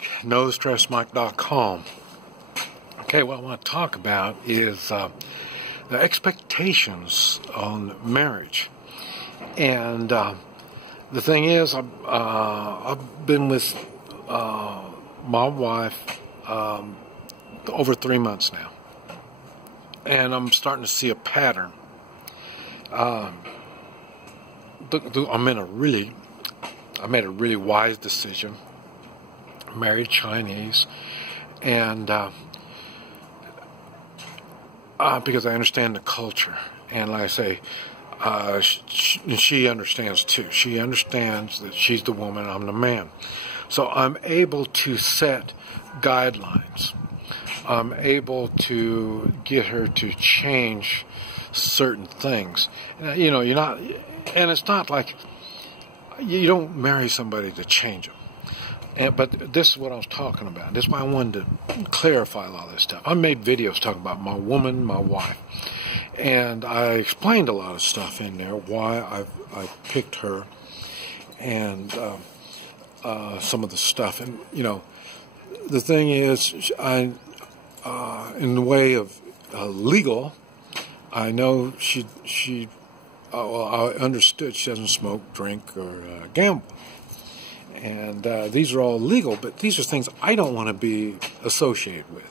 Mike, NoStressMike.com. Okay, what I want to talk about is the expectations on marriage. And the thing is, I've been with my wife over 3 months now. And I'm starting to see a pattern. I made a really wise decision. Married Chinese, and because I understand the culture, and like I say, she understands too. She understands that she's the woman, I'm the man. So I'm able to set guidelines. I'm able to get her to change certain things. You know, you're not, and it's not like you don't marry somebody to change them. But this is what I was talking about. This is why I wanted to clarify all this stuff. I made videos talking about my woman, my wife. And I explained a lot of stuff in there, why I picked her, and some of the stuff. And, you know, the thing is, in the way of legal, I know I understood she doesn't smoke, drink, or gamble. And these are all legal, but these are things I don't want to be associated with.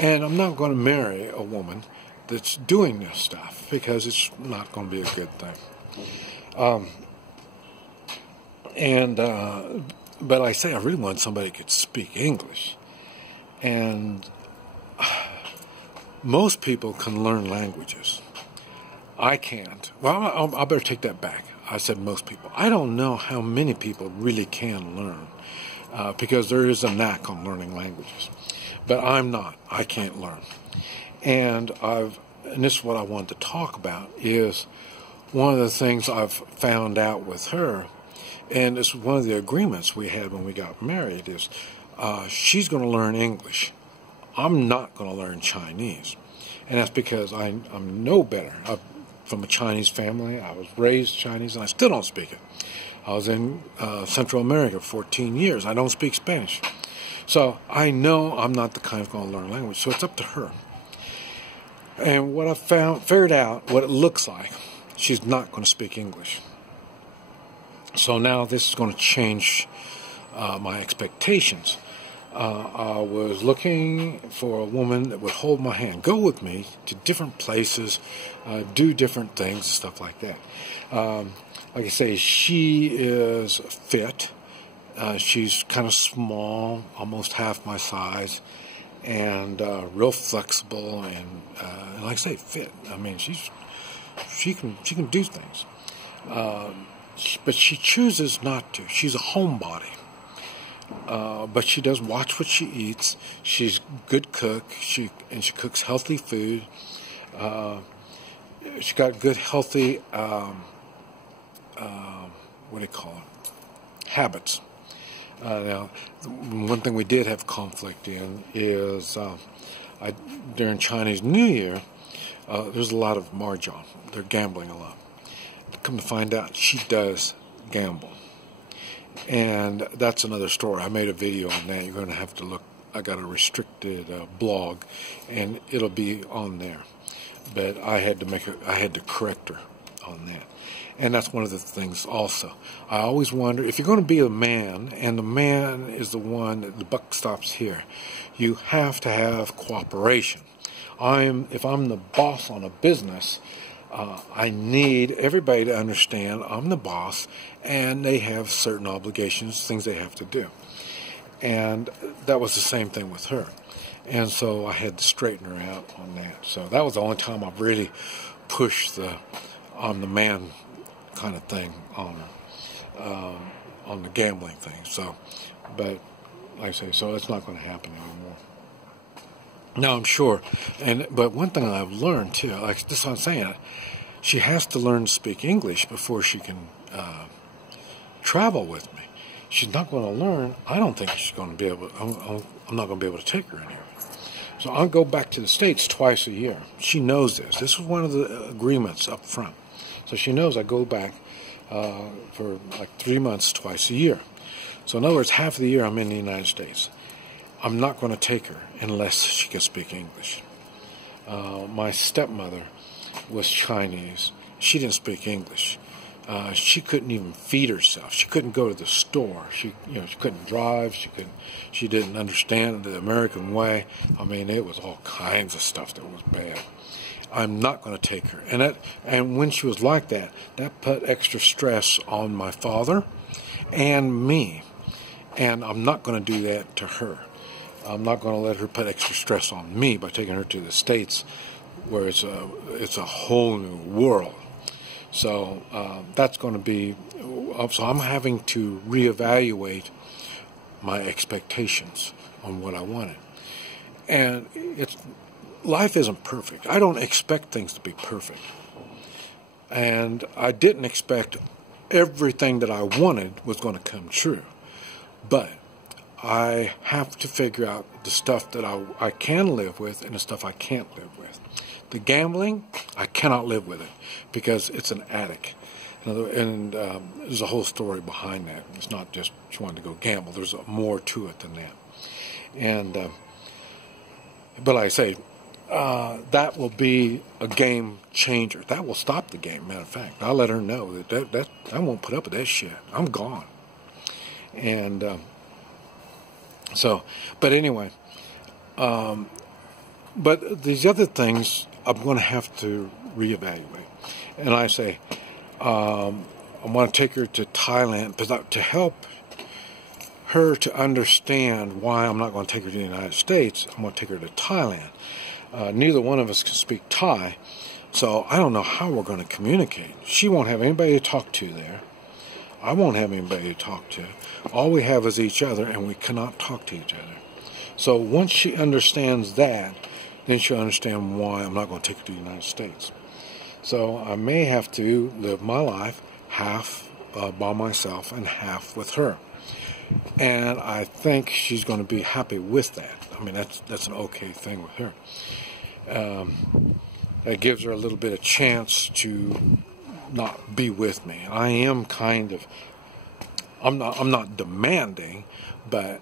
And I'm not going to marry a woman that's doing this stuff, because it's not going to be a good thing. But I say I really want somebody who could speak English. And most people can learn languages. I can't. Well, I better take that back. I said most people. I don't know how many people really can learn, because there is a knack on learning languages. But I'm not. I can't learn. And this is what I wanted to talk about, is one of the things I've found out with her, and it's one of the agreements we had when we got married, is she's going to learn English. I'm not going to learn Chinese. And that's because I'm no better. I'm from a Chinese family. I was raised Chinese, and I still don't speak it. I was in Central America for 14 years. I don't speak Spanish. So I know I'm not the kind of going to learn language, so it's up to her. And what I figured out, what it looks like, she's not going to speak English. So now this is going to change my expectations. I was looking for a woman that would hold my hand, go with me to different places, do different things, and stuff like that. Like I say, she is fit. She's kind of small, almost half my size, and real flexible, and like I say, fit. I mean, she can do things, but she chooses not to. She's a homebody. But she does watch what she eats. She's a good cook. She cooks healthy food. She got good, healthy, habits. Now, one thing we did have conflict in is during Chinese New Year, there's a lot of mahjong. They're gambling a lot. Come to find out, she does gamble. And that's another story. I made a video on that. You're going to have to look. I got a restricted blog, and it'll be on there. But I had to correct her on that. And that's one of the things also. I always wonder, if you're going to be a man, and the man is the one that the buck stops here, you have to have cooperation. If I'm the boss on a business, I need everybody to understand I'm the boss, and they have certain obligations, things they have to do. And that was the same thing with her. And so I had to straighten her out on that. So that was the only time I've really pushed the I'm the man kind of thing on the gambling thing. So, but like I say, so it's not going to happen anymore. Now I'm sure, but one thing I've learned too, like this, I'm saying, she has to learn to speak English before she can travel with me. She's not going to learn. I don't think she's going to be able. I'm not going to be able to take her anywhere. So I'll go back to the States twice a year. She knows this. This is one of the agreements up front. So she knows I go back for like 3 months twice a year. So in other words, half of the year I'm in the United States. I'm not going to take her unless she can speak English. My stepmother was Chinese. She didn't speak English. She couldn't even feed herself. She couldn't go to the store. She couldn't drive. She didn't understand the American way. I mean, it was all kinds of stuff that was bad. I'm not going to take her. And when she was like that, that put extra stress on my father and me. And I'm not going to do that to her. I'm not going to let her put extra stress on me by taking her to the States, where it's a whole new world. So that's going to be. So I'm having to reevaluate my expectations on what I wanted, and life isn't perfect. I don't expect things to be perfect, and I didn't expect everything that I wanted was going to come true, but I have to figure out the stuff that I can live with and the stuff I can't live with. The gambling, I cannot live with it because it's an addict. And there's a whole story behind that. It's not just wanting to go gamble. There's more to it than that. And but like I say, that will be a game changer. That will stop the game. Matter of fact, I'll let her know that I won't put up with that shit. I'm gone. And but anyway, but these other things I'm going to have to reevaluate. And I say, I want to take her to Thailand to help her to understand why I'm not going to take her to the United States. I'm going to take her to Thailand. Neither one of us can speak Thai, so I don't know how we're going to communicate. She won't have anybody to talk to there. I won't have anybody to talk to. All we have is each other, and we cannot talk to each other. So once she understands that, then she'll understand why I'm not going to take her to the United States. So I may have to live my life half by myself and half with her. And I think she's going to be happy with that. I mean, that's an okay thing with her. That gives her a little bit of chance to not be with me. I am kind of, I'm not demanding, but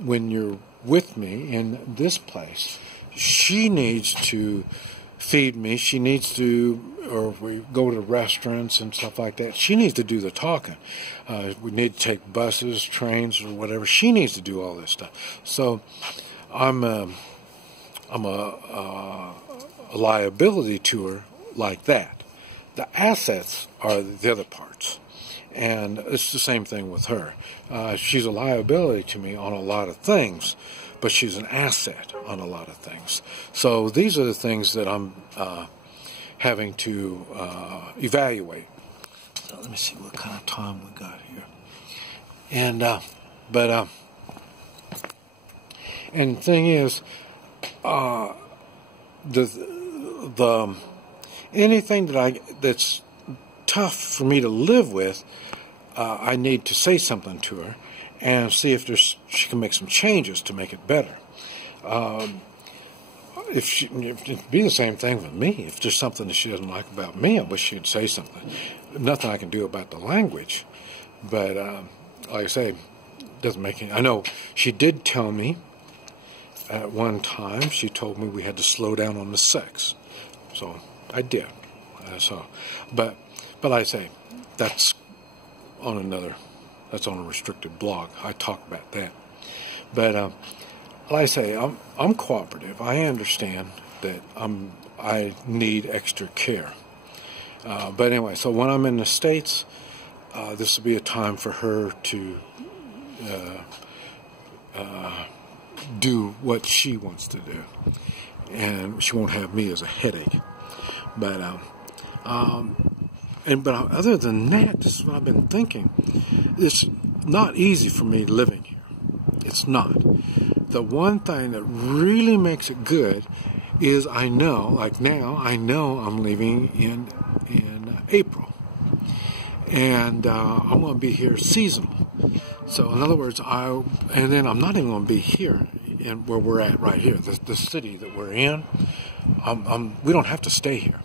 when you're with me in this place, she needs to feed me. She needs to, or if we go to restaurants and stuff like that, she needs to do the talking. We need to take buses, trains, or whatever. She needs to do all this stuff. So I'm a liability to her like that. The assets are the other parts. And it's the same thing with her. She's a liability to me on a lot of things, but she's an asset on a lot of things. So these are the things that I'm having to evaluate. So let me see what kind of time we got here. And and the thing is, the anything that's tough for me to live with, I need to say something to her and see if she can make some changes to make it better. If it'd be the same thing with me. If there's something that she doesn't like about me, I wish she'd say something. Nothing I can do about the language, but like I say, it doesn't make any. I know she did tell me at one time. She told me we had to slow down on the sex, so I did. But like I say, that's on a restricted blog. I talk about that. But like I say, I'm cooperative. I understand that I need extra care. But anyway, so when I'm in the States, this will be a time for her to do what she wants to do, and she won't have me as a headache. But but other than that, this is what I've been thinking. It's not easy for me living here. It's not. The one thing that really makes it good is I know, like now, I know I'm leaving in April. And I'm going to be here seasonal. So in other words, and then I'm not even going to be here in where we're at right here, the city that we're in. We don't have to stay here.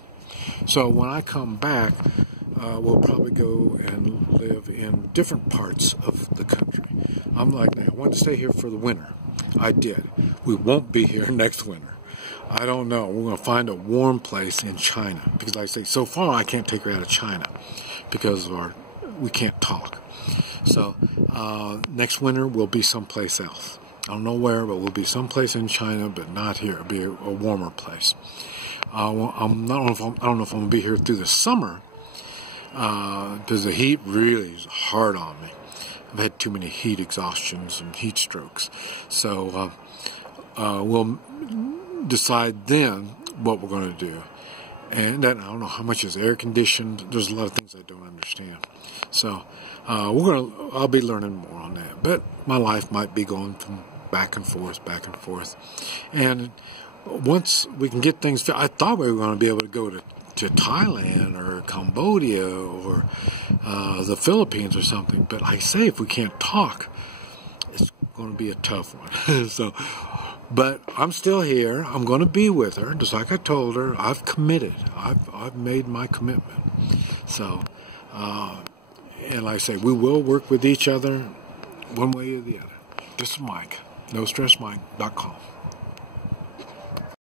So when I come back, we'll probably go and live in different parts of the country. I'm like, I want to stay here for the winter. I did. We won't be here next winter. I don't know. We're going to find a warm place in China. Because like I say, so far I can't take her out of China because we can't talk. So next winter we'll be someplace else. I don't know where, but we'll be someplace in China, but not here. It'll be a warmer place. I don't know if I'm going to be here through the summer because the heat really is hard on me. I've had too many heat exhaustions and heat strokes. So we'll decide then what we're going to do. And then I don't know how much is air conditioned. There's a lot of things I don't understand. So I'll be learning more on that. But my life might be going from back and forth. And once we can get things, I thought we were going to be able to go to Thailand or Cambodia or the Philippines or something. But like I say, if we can't talk, it's going to be a tough one. But I'm still here. I'm going to be with her, just like I told her. I've committed. I've made my commitment. So, and like I say, we will work with each other one way or the other. This is Mike. NoStressMike.com.